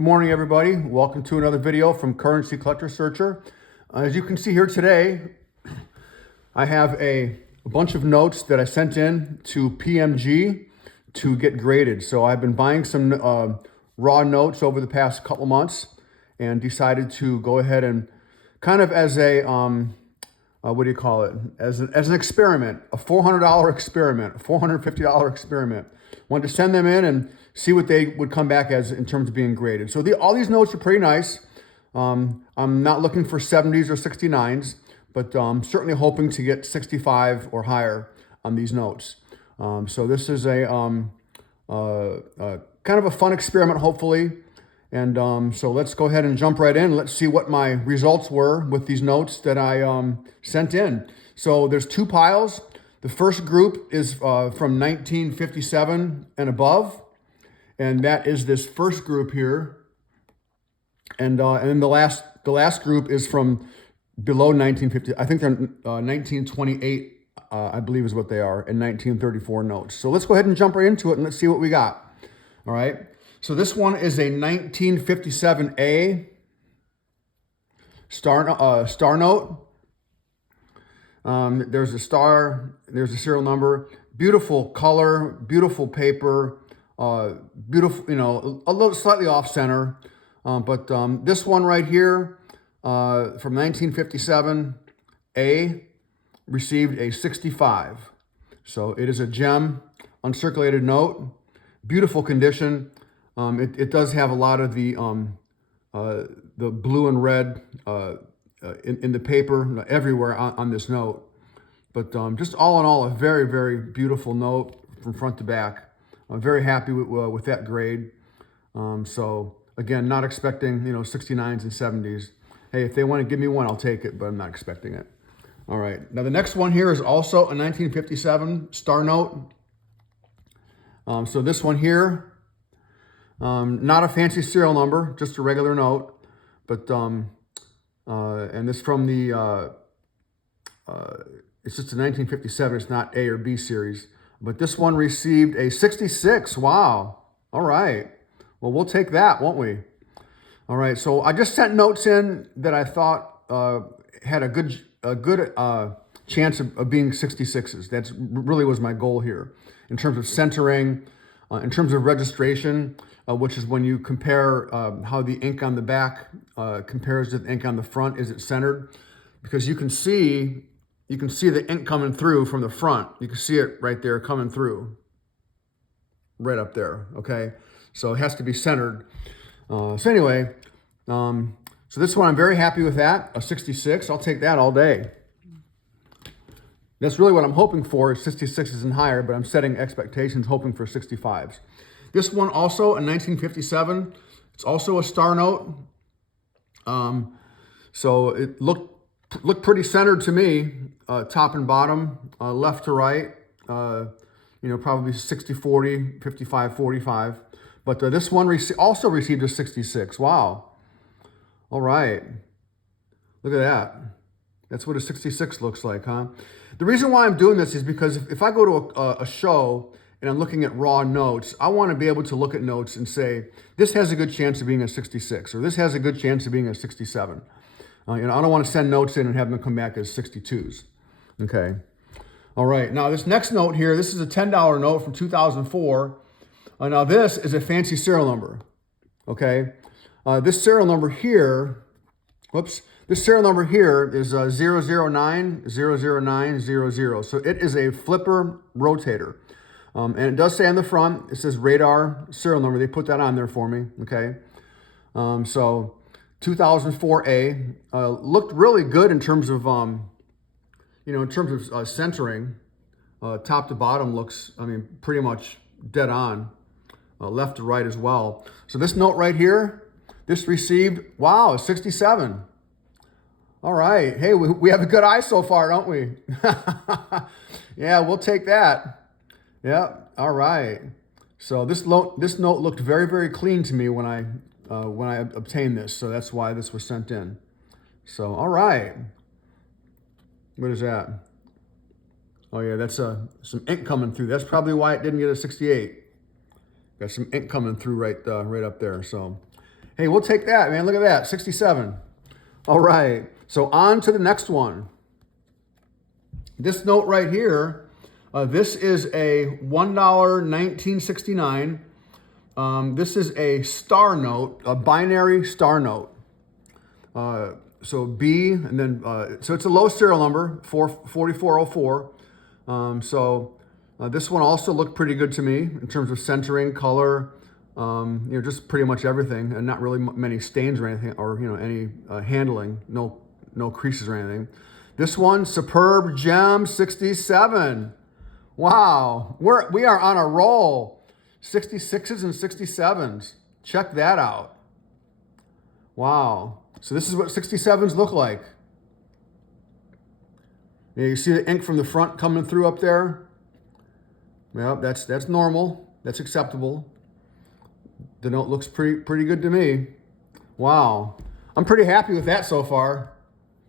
Good morning, everybody. Welcome to another video from Currency Collector Searcher. As you can see here today, I have a bunch of notes that I sent in to PMG to get graded. So I've been buying some raw notes over the past couple months and decided to go ahead and kind of as a, what do you call it? As an experiment, a $400 experiment, a $450 experiment. Wanted to send them in and see what they would come back as in terms of being graded. So all these notes are pretty nice. I'm not looking for 70s or 69s, but certainly hoping to get 65 or higher on these notes. So this is a kind of a fun experiment, hopefully. And so let's go ahead and jump right in. Let's see what my results were with these notes that I sent in. So there's two piles. The first group is from 1957 and above. And that is this first group here. And then the last group is from below 1950. I think they're 1928, I believe is what they are, and 1934 notes. So let's go ahead and jump right into it and let's see what we got. All right. So this one is a 1957A star note. There's a star, there's a serial number, beautiful color, beautiful paper, beautiful, a little slightly off center. But this one right here from 1957A received a 65. So it is a gem, uncirculated note, beautiful condition. It does have a lot of the blue and red in the paper everywhere on this note. But just all in all, a very, very beautiful note from front to back. I'm very happy with that grade. So again, not expecting 69s and 70s. Hey, if they want to give me one, I'll take it, but I'm not expecting it. All right. Now the next one here is also a 1957 star note. So this one here, not a fancy serial number, just a regular note, but and this from the it's just a 1957. It's not A or B series. But this one received a 66. Wow. All right. Well, we'll take that, won't we? All right. So I just sent notes in that I thought had a good chance of being 66s. That's really was my goal here in terms of centering, in terms of registration, which is when you compare how the ink on the back compares to the ink on the front. Is it centered? Because you can see the ink coming through from the front. You can see it right there coming through, right up there, okay? So it has to be centered. So anyway, so this one, I'm very happy with that, a 66. I'll take that all day. That's really what I'm hoping for, is 66s and higher, but I'm setting expectations, hoping for 65s. This one also, a 1957. It's also a star note. So it looked pretty centered to me, top and bottom, left to right, probably 60-40, 55-45. But this one also received a 66. Wow. All right. Look at that. That's what a 66 looks like, huh? The reason why I'm doing this is because if I go to a show and I'm looking at raw notes, I want to be able to look at notes and say, this has a good chance of being a 66, or this has a good chance of being a 67. I don't want to send notes in and have them come back as 62s. Okay. All right. Now this next note here, this is a $10 note from 2004. Now this is a fancy serial number. Okay. This serial number here, this serial number here is 0090000. So it is a flipper rotator. And it does say on the front, it says radar serial number. They put that on there for me. Okay. So 2004A looked really good in terms of, centering. Top to bottom looks, pretty much dead on. Left to right as well. So this note right here, this received, wow, a 67. All right. Hey, we have a good eye so far, don't we? Yeah, we'll take that. Yeah. All right. So this note looked very, very clean to me when I obtained this. So that's why this was sent in. So, all right. What is that? Oh yeah, that's some ink coming through. That's probably why it didn't get a 68. Got some ink coming through right up there. So, Hey, we'll take that, man. Look at that, 67. All right, so on to the next one. This note right here, this is a $1 1969. This is a star note, a binary star note. So B, and then, so it's a low serial number, 4404. This one also looked pretty good to me in terms of centering, color, just pretty much everything, and not really many stains or anything, or any handling, no creases or anything. This one, superb gem 67. Wow, we are on a roll. 66s and 67s. Check that out. Wow. So this is what 67s look like. Yeah, you see the ink from the front coming through up there? Well, that's normal. That's acceptable. The note looks pretty good to me. Wow. I'm pretty happy with that so far.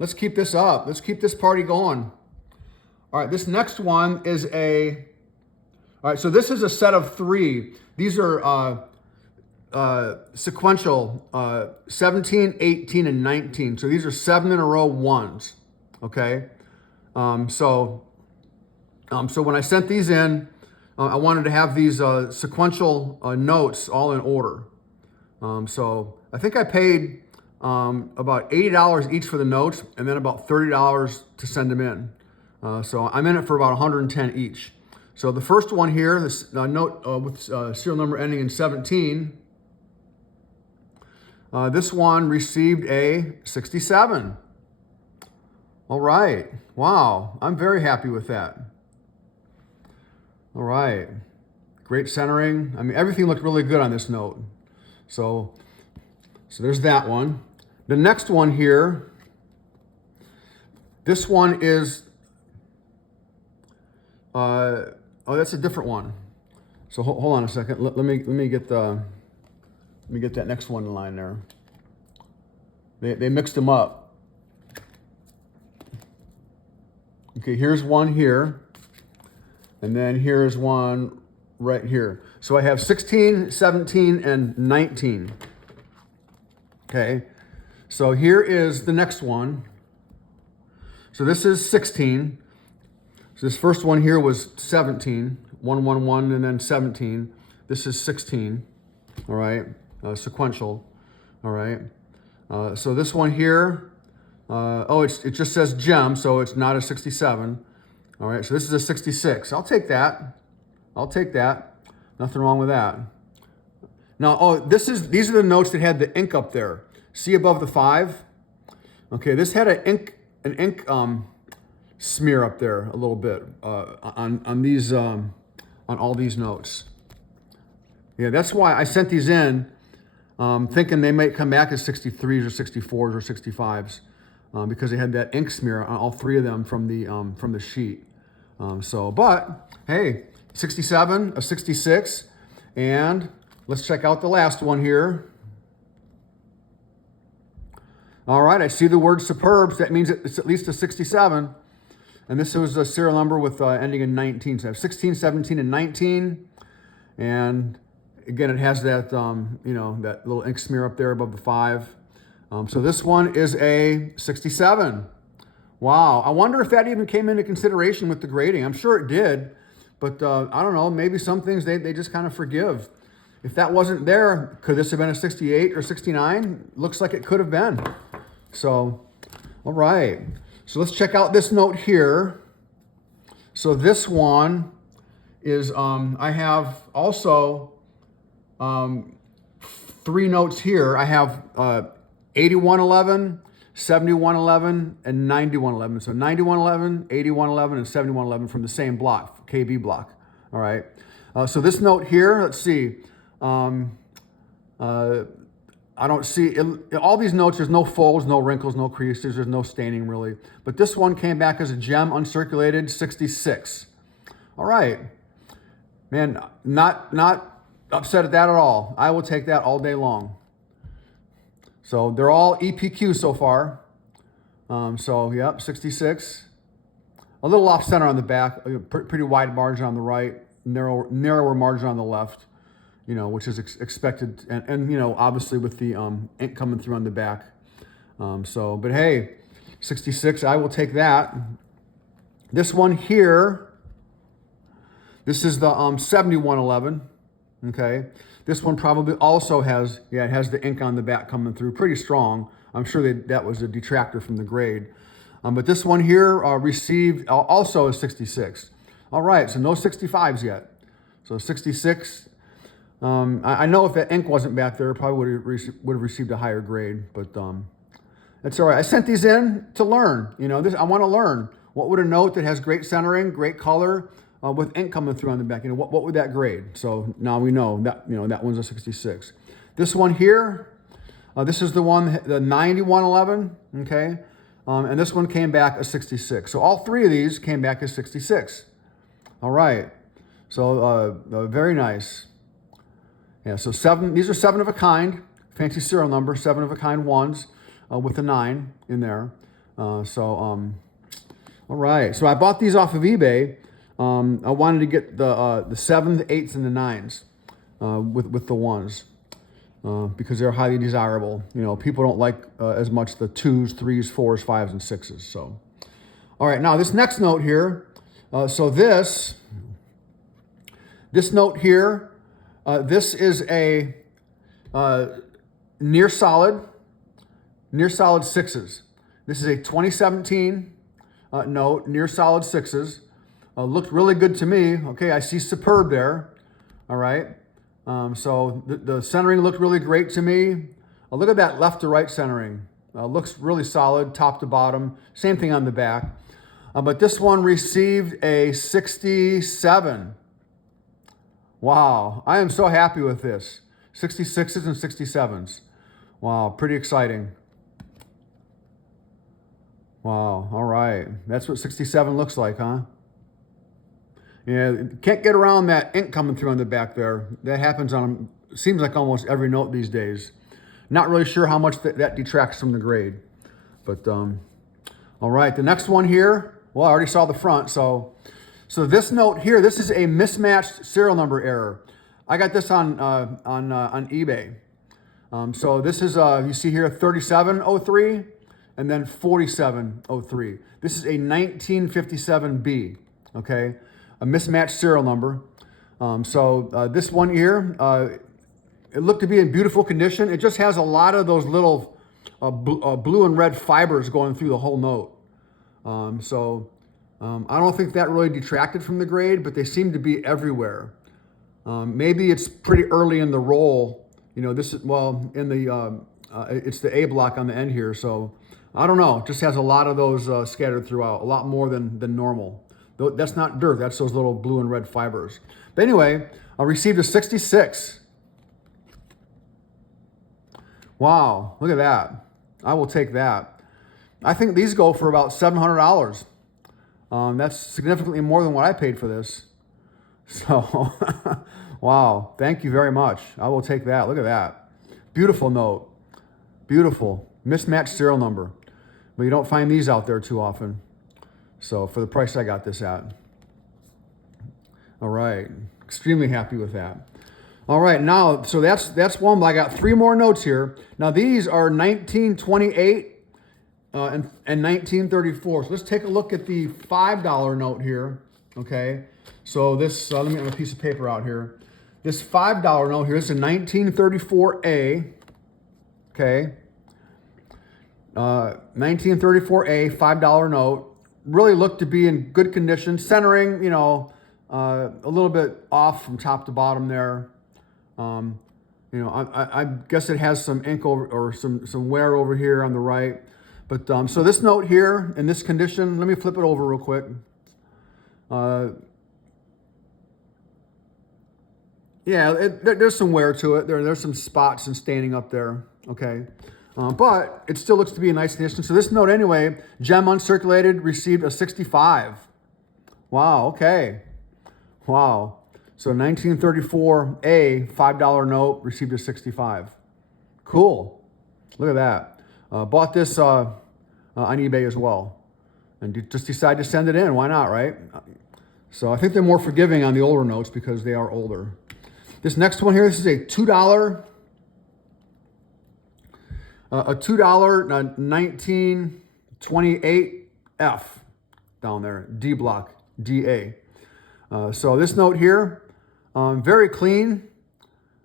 Let's keep this up. Let's keep this party going. All right, this next one is all right, so this is a set of 3. These are sequential, 17, 18, and 19. So these are 7 in a row ones, okay? So when I sent these in, I wanted to have these sequential notes all in order. So I think I paid about $80 each for the notes, and then about $30 to send them in. So I'm in it for about 110 each. So the first one here, this note with serial number ending in 17, this one received a 67. All right. Wow. I'm very happy with that. All right. Great centering. I mean, everything looked really good on this note. So there's that one. The next one here, this one is, that's a different one. So hold on a second. Let me get that next one in line there. They mixed them up. Okay, here's one here, and then here's one right here. So I have 16, 17, and 19. Okay, so here is the next one. So this is 16. So this first one here was 17, 1, 1, 1, and then 17. This is 16, all right, sequential, all right. So this one here, it just says gem, so it's not a 67. All right, so this is a 66. I'll take that. Nothing wrong with that. Now, these are the notes that had the ink up there. See above the 5? Okay, this had an ink smear up there a little bit on all these notes. Yeah, that's why I sent these in, thinking they might come back as 63s or 64s or 65s, because they had that ink smear on all 3 of them from the sheet. But hey, 67, a 66, and let's check out the last one here. All right, I see the word superb, so that means it's at least a 67. And this was a serial number with ending in 19. So I have 16, 17, and 19. And again, it has that, that little ink smear up there above the 5. So this one is a 67. Wow. I wonder if that even came into consideration with the grading. I'm sure it did. But I don't know, maybe some things they just kind of forgive. If that wasn't there, could this have been a 68 or 69? Looks like it could have been. So, all right. So let's check out this note here. So this one is, I have also 3 notes here. I have 8111, 7111, and 9111. So 9111, 8111, and 7111 from the same block, KB block. All right. So this note here, let's see. I don't see, all these notes, there's no folds, no wrinkles, no creases, there's no staining really. But this one came back as a gem, uncirculated, 66. All right. Man, not upset at that at all. I will take that all day long. So they're all EPQ so far. Yep, 66. A little off center on the back, pretty wide margin on the right, narrower margin on the left. which is expected, and obviously with the ink coming through on the back. But hey, 66, I will take that. This one here, this is the 7111, okay? This one probably also has, it has the ink on the back coming through pretty strong. I'm sure that was a detractor from the grade. But this one here received also a 66. All right, so no 65s yet. So 66. I know if that ink wasn't back there, probably would have received a higher grade, but that's all right. I sent these in to learn. I want to learn. What would a note that has great centering, great color, with ink coming through on the back, what would that grade? So now we know that, that one's a 66. This one here, this is the one, the 9111, okay? And this one came back a 66. So all three of these came back as 66. All right. So very nice. Yeah, so these are 7 of a kind, fancy serial number, 7 of a kind ones with a 9 in there. All right. So I bought these off of eBay. I wanted to get the 7s, the 8s, and the 9s with the ones because they're highly desirable. People don't like as much the 2s, 3s, 4s, 5s, and 6s. So, all right. Now this next note here. This note here. This is a near solid 6s. This is a 2017 note, near solid 6s. Looked really good to me. Okay, I see superb there. All right. So the centering looked really great to me. Look at that left to right centering. Looks really solid, top to bottom. Same thing on the back. But this one received a 67. Wow, I am so happy with this. 66s and 67s. Wow, pretty exciting. Wow, all right. That's what 67 looks like, huh? Yeah, can't get around that ink coming through on the back there. That happens on, seems like almost every note these days. Not really sure how much that detracts from the grade. But, all right, the next one here, well, I already saw the front, so this note here, this is a mismatched serial number error. I got this on eBay. So this is, you see here, 3703 and then 4703. This is a 1957B, okay? A mismatched serial number. This one here, it looked to be in beautiful condition. It just has a lot of those little blue and red fibers going through the whole note. I don't think that really detracted from the grade, but they seem to be everywhere. Maybe it's pretty early in the roll. This is, well, in the, it's the A block on the end here. So I don't know, it just has a lot of those scattered throughout, a lot more than normal. That's not dirt, that's those little blue and red fibers. But anyway, I received a 66. Wow, look at that. I will take that. I think these go for about $700. That's significantly more than what I paid for this. So, wow, thank you very much. I will take that. Look at that. Beautiful note. Beautiful. Mismatched serial number. But you don't find these out there too often. So, for the price I got this at. All right. Extremely happy with that. All right, now, so that's one, but I got 3 more notes here. Now, these are 1928 and 1934. So let's take a look at the $5 note here, okay? So this, let me get my piece of paper out here. This $5 note here, this is a 1934A, okay? 1934A, $5 note. Really looked to be in good condition. Centering, a little bit off from top to bottom there. I guess it has some ink or some wear over here on the right. But so this note here in this condition, let me flip it over real quick. There's some wear to it. There's some spots and staining up there. Okay. But it still looks to be a nice condition. So this note anyway, gem uncirculated, received a 65. Wow, okay. Wow. So 1934A, $5 note, received a 65. Cool. Look at that. Bought this on eBay as well. And just decided to send it in. Why not, right? So I think they're more forgiving on the older notes because they are older. This next one here, this is a $2, a $2 1928F down there, D block, DA. So this note here, very clean,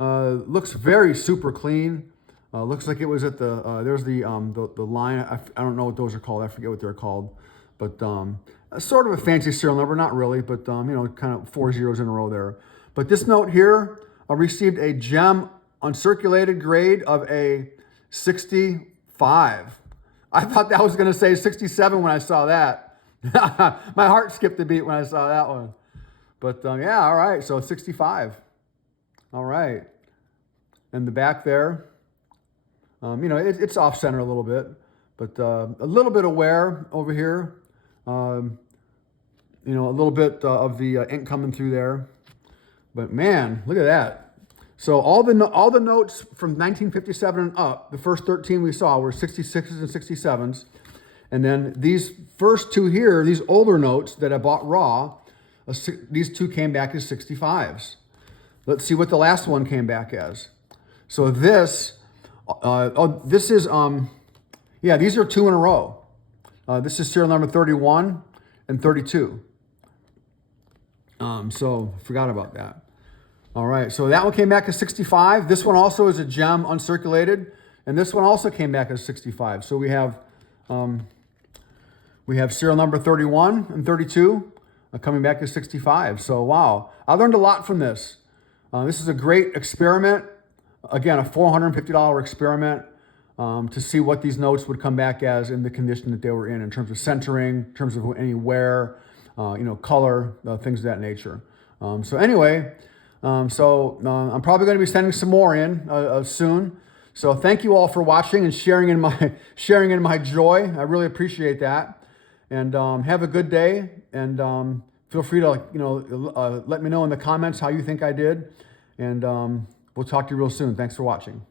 looks very super clean. Looks like it was at the, there's the line, I don't know what those are called, I forget what they're called, but sort of a fancy serial number, not really, but you know, kind of 4 zeros in a row there. But this note here received a gem uncirculated grade of a 65. I thought that was going to say 67 when I saw that. My heart skipped a beat when I saw that one. But yeah, all right, so 65. All right. And the back there, you know, it's off center a little bit, but a little bit of wear over here. You know, a little bit of the ink coming through there. But man, look at that. So all the notes from 1957 and up, the first 13 we saw were 66s and 67s. And then these first two here, these older notes that I bought raw, these two came back as 65s. Let's see what the last one came back as. So this, this is, yeah, these are 2 in a row. This is serial number 31 and 32. So forgot about that. All right, so that one came back as 65. This one also is a gem uncirculated, and this one also came back as 65. So we have serial number 31 and 32 coming back as 65. So wow, I learned a lot from this. This is a great experiment. Again, a $450 experiment to see what these notes would come back as in the condition that they were in terms of centering, in terms of any wear, you know, color, things of that nature. So anyway, I'm probably going to be sending some more in soon. So thank you all for watching and sharing in my joy. I really appreciate that. And have a good day. And feel free to let me know in the comments how you think I did. And we'll talk to you real soon. Thanks for watching.